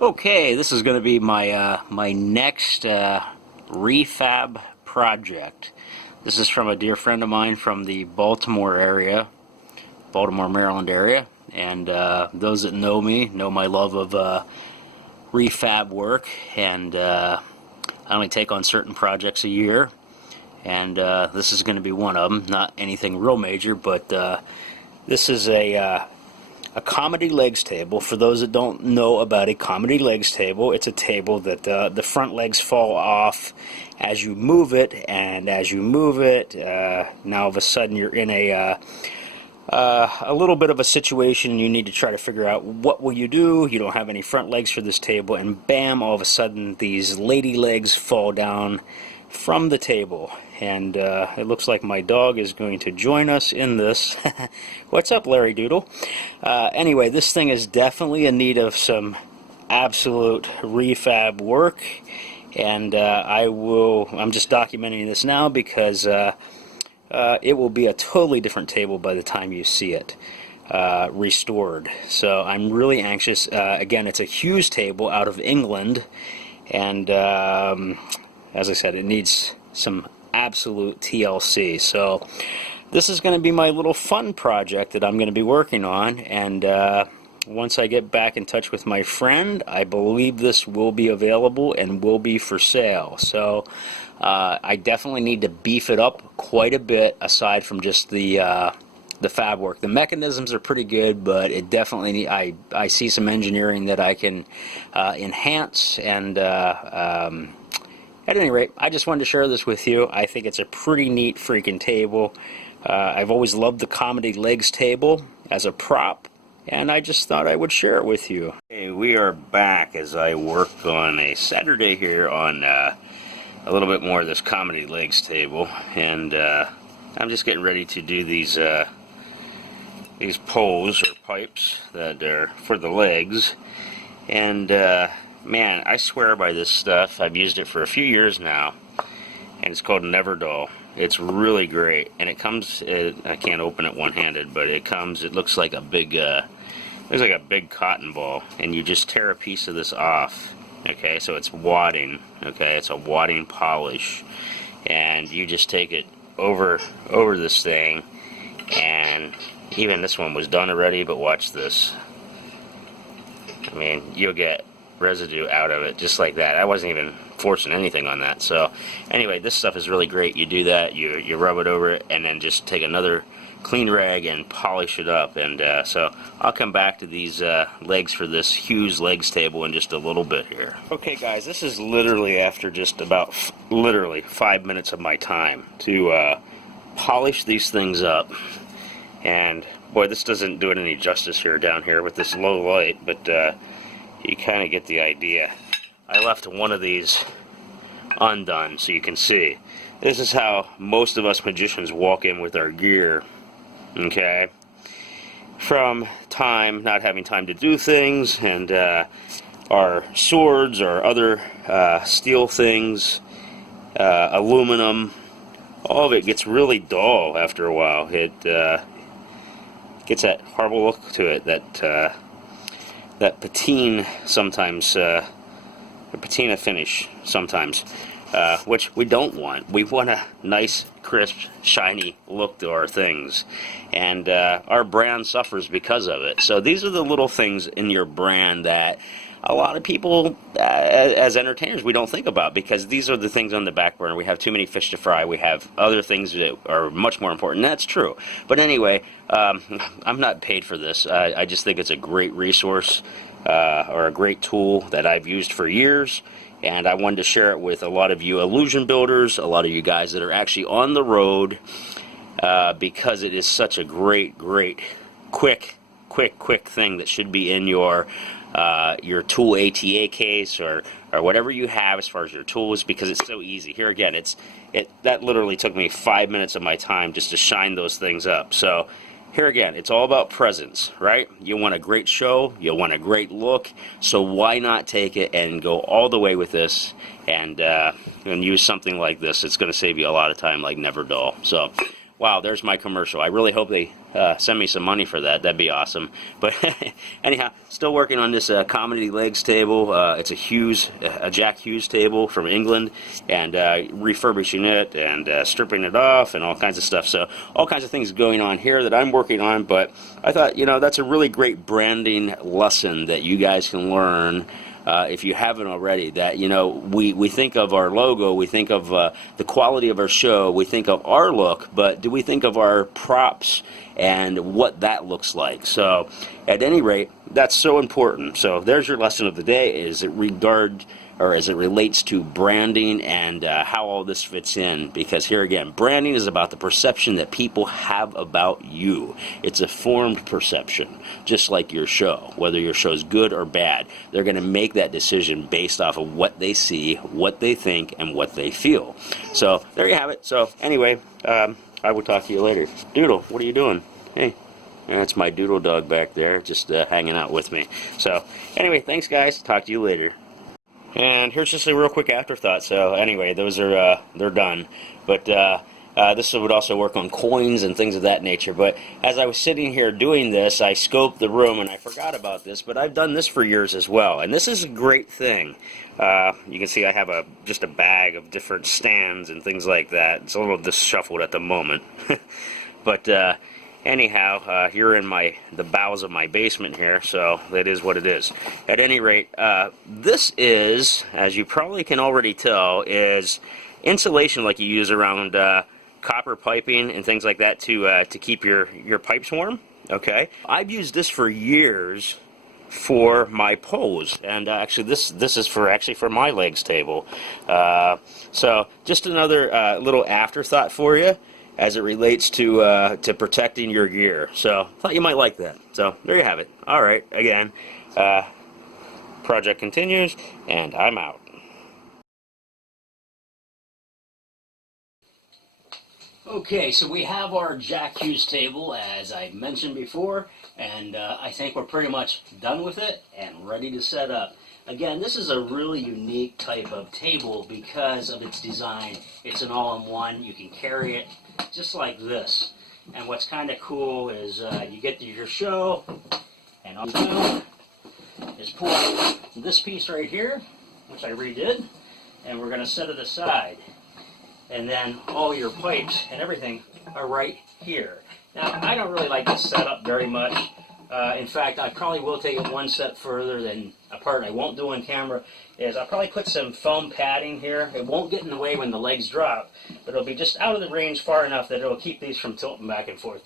Okay, this is going to be my next refab project. This is from a dear friend of mine from the Baltimore area, Baltimore, Maryland area, and those that know me know my love of refab work, and I only take on certain projects a year, and this is going to be one of them. Not anything real major, but this is a comedy legs table. For those that don't know about a comedy legs table, it's a table that the front legs fall off as you move it, and as you move it, now all of a sudden you're in a little bit of a situation. You need to try to figure out what will you do. You don't have any front legs for this table, and bam, all of a sudden these lady legs fall down from the table. And it looks like my dog is going to join us in this. What's up, Larry Doodle? Anyway, this thing is definitely in need of some absolute refab work, and I'm just documenting this now because it will be a totally different table by the time you see it restored. So I'm really anxious. Again, it's a Hughes table out of England, and as I said, it needs some absolute TLC. So this is going to be my little fun project that I'm going to be working on, and once I get back in touch with my friend, I believe this will be available and will be for sale. So I definitely need to beef it up quite a bit aside from just the fab work. The mechanisms are pretty good, but it definitely I see some engineering that I can enhance, and at any rate, I just wanted to share this with you. I think it's a pretty neat freaking table. I've always loved the comedy legs table as a prop, and I just thought I would share it with you. Hey, we are back as I work on a Saturday here on a little bit more of this comedy legs table, and I'm just getting ready to do these poles or pipes that are for the legs, and man, I swear by this stuff. I've used it for a few years now, and it's called Never Dull. It's really great, and it comes. I can't open it one-handed, but it comes. It looks like a big, cotton ball, and you just tear a piece of this off. Okay, so it's wadding. Okay, it's a wadding polish, and you just take it over this thing, and even this one was done already. But watch this. I mean, you'll get residue out of it just like that. I wasn't even forcing anything on that. So anyway, this stuff is really great. You do that, you rub it over it, and then just take another clean rag and polish it up. And so I'll come back to these legs for this Hughes legs table in just a little bit here. Okay guys, this is literally after just about literally 5 minutes of my time to polish these things up, and boy, this doesn't do it any justice here down here with this low light, but you kind of get the idea. I left one of these undone so you can see. This is how most of us magicians walk in with our gear, okay? From not having time to do things, and our swords or other steel things, aluminum, all of it gets really dull after a while. It gets that horrible look to it that patine sometimes, the patina finish sometimes, which we don't want. We want a nice, crisp, shiny look to our things, and our brand suffers because of it. So these are the little things in your brand that a lot of people, as entertainers, we don't think about, because these are the things on the back burner. We have too many fish to fry. We have other things that are much more important. That's true. But anyway, I'm not paid for this. I just think it's a great resource or a great tool that I've used for years, and I wanted to share it with a lot of you illusion builders, a lot of you guys that are actually on the road, because it is such a great, quick thing that should be in your tool ATA case or whatever you have as far as your tools, because it's so easy. Here again, that literally took me 5 minutes of my time just to shine those things up. So here again, it's all about presence, right? You want a great show, you want a great look, so why not take it and go all the way with this and use something like this? It's going to save you a lot of time, like Never Dull. So wow, there's my commercial. I really hope they send me some money for that. That'd be awesome. But anyhow, still working on this comedy legs table. It's a Hughes, a Jack Hughes table from England, and refurbishing it and stripping it off and all kinds of stuff. So all kinds of things going on here that I'm working on. But I thought, you know, that's a really great branding lesson that you guys can learn. If you haven't already, that, you know, we think of our logo, we think of the quality of our show, we think of our look, but do we think of our props and what that looks like? So at any rate, that's so important. So there's your lesson of the day, is it regard, or as it relates to branding and how all this fits in. Because here again, branding is about the perception that people have about you. It's a formed perception, just like your show. Whether your show is good or bad, they're going to make that decision based off of what they see, what they think, and what they feel. So there you have it. So anyway, I will talk to you later. Doodle, what are you doing? Hey. That's my Doodle dog back there, just hanging out with me. So anyway, thanks guys. Talk to you later. And here's just a real quick afterthought. So anyway, those are they're done. But this would also work on coins and things of that nature. But as I was sitting here doing this, I scoped the room and I forgot about this. But I've done this for years as well, and this is a great thing. You can see I have just a bag of different stands and things like that. It's a little disshuffled at the moment, but. Anyhow, you're in the bowels of my basement here, so that is what it is. At any rate, this is, as you probably can already tell, is insulation like you use around copper piping and things like that to keep your pipes warm. Okay, I've used this for years for my poles, and actually this is for my legs table. So just another little afterthought for you, as it relates to protecting your gear. So thought you might like that. So there you have it. All right, again, project continues, and I'm out. Okay, so we have our Jack Hughes table, as I mentioned before, and I think we're pretty much done with it and ready to set up. Again, this is a really unique type of table because of its design. It's an all-in-one. You can carry it just like this. And what's kind of cool is you get to your show, and all you do is pull out this piece right here, which I redid, and we're going to set it aside. And then all your pipes and everything are right here. Now, I don't really like this setup very much. In fact, I probably will take it one step further than a part I won't do on camera, is I'll probably put some foam padding here. It won't get in the way when the legs drop, but it'll be just out of the range far enough that it'll keep these from tilting back and forth.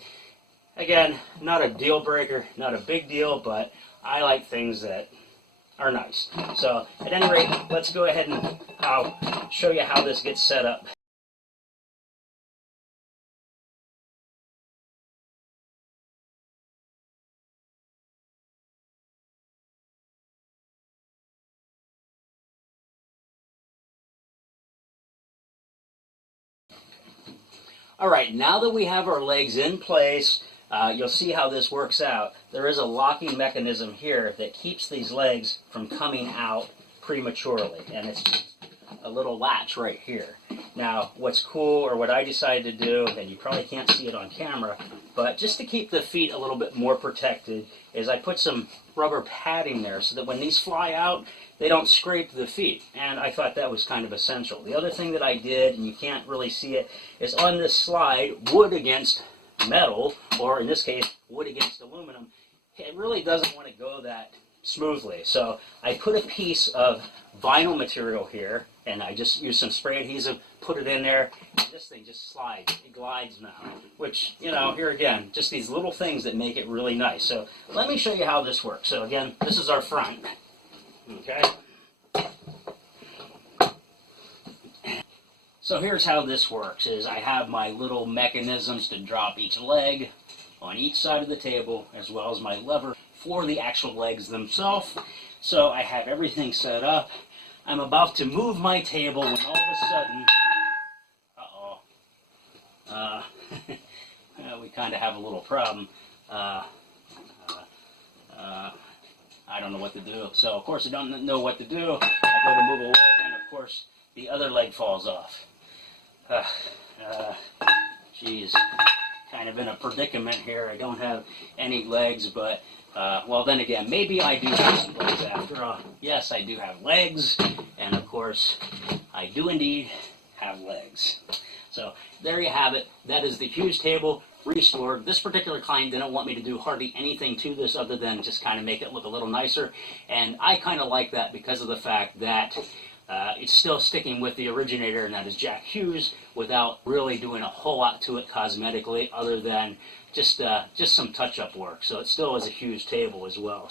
Again, not a deal breaker, not a big deal, but I like things that are nice. So, at any rate, let's go ahead and I'll show you how this gets set up. Alright, now that we have our legs in place, you'll see how this works out. There is a locking mechanism here that keeps these legs from coming out prematurely, and it's a little latch right here. Now, what's cool, or what I decided to do, and you probably can't see it on camera, but just to keep the feet a little bit more protected, is I put some rubber padding there so that when these fly out, they don't scrape the feet, and I thought that was kind of essential. The other thing that I did, and you can't really see it, is on this slide, wood against metal, or in this case, wood against aluminum, it really doesn't want to go that smoothly. So I put a piece of vinyl material here, and I just used some spray adhesive, put it in there, and this thing just slides. It glides now, which, you know, here again, just these little things that make it really nice. So let me show you how this works. So again, this is our front. Okay. So here's how this works, is I have my little mechanisms to drop each leg on each side of the table, as well as my lever for the actual legs themselves. So I have everything set up. I'm about to move my table when all of a sudden, we kind of have a little problem. I don't know what to do. So, of course, I don't know what to do. I go to move away, and, of course, the other leg falls off. Geez. kind of in a predicament here. I don't have any legs, but well, then again, maybe I do have some legs after all. Yes, I do have legs, and of course, I do indeed have legs. So there you have it. That is the Hughes table restored. This particular client didn't want me to do hardly anything to this other than just kind of make it look a little nicer, and I kind of like that because of the fact that it's still sticking with the originator, and that is Jack Hughes, without really doing a whole lot to it cosmetically other than just some touch-up work. So it still is a Hughes table as well.